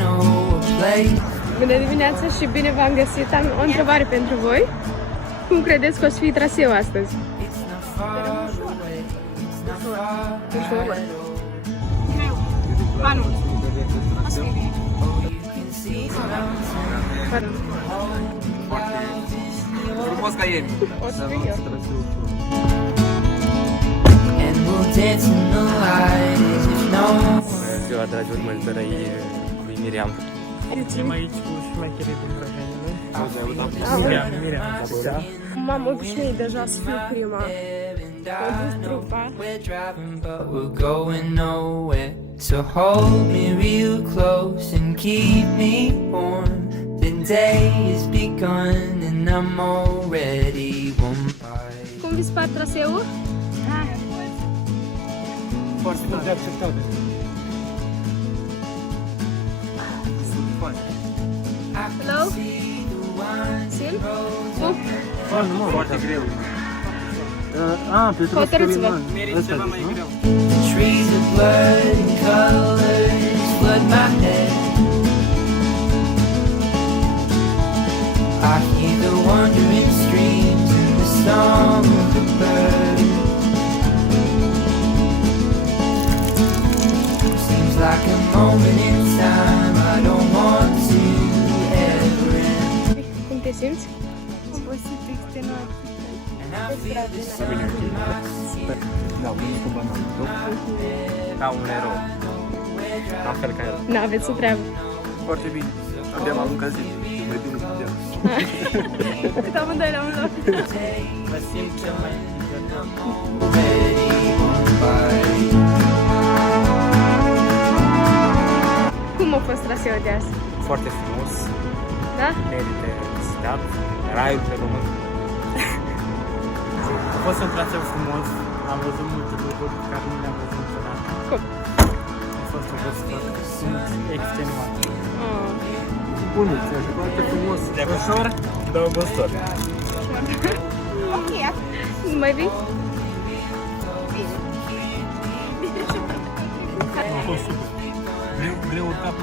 know a place. Bună dimineața și bine v-am găsit. Am o întrebare pentru voi. Cum credeți că o să fie traseul astăzi? It's not far away. It's not far Ușor? Greu. Ba nu. Asta e bine. Oh, you can see mountains. Frumos ca ieri. O să fiu eu. And we'll dance in the light as if no Bună ziua, dragi urmăritori lui Miriam. Suntem aici cu șmecherii din Brăjenile. Miriam. M-am obișnuit deja să fiu prima. Am dus trupa. we're driving, but we're going nowhere. So hold me real close and keep me warm. The day has begun and I'm already warm by. Cum vi se pare traseul? Foarte de acceptabil. Hello? Sim? Cum? Foarte greu. Hotărâți-vă. Meriți ceva mai greu. The trees of blood and colors flood my head. I hear the wandering streams and the song of the birds. Seems like a moment in time I don't want to ever end. Cum te simți? Obosit, extenuat. And I feel the sun in my skin. Da, cu bananul. Ca un erou. La fel ca el. N-aveți o treabă. Foarte bine. Abia m-am încălzit. Mai bine puteam. Cât amândoi la un loc. Mă simt cel mai Already warm by. Cum a fost traseul de azi? foarte frumos. Da? Merită citat. Raiul pe român. A fost un traseu frumos. Am văzut multe lucruri pe care nu le-am văzut niciodată. Cum? A fost obositor. Sunt extenuat. Oh. Bună, așa foarte frumos. Ușor, dar obositor. Ok. Nu mai vii? A fost super. Greu urcat pe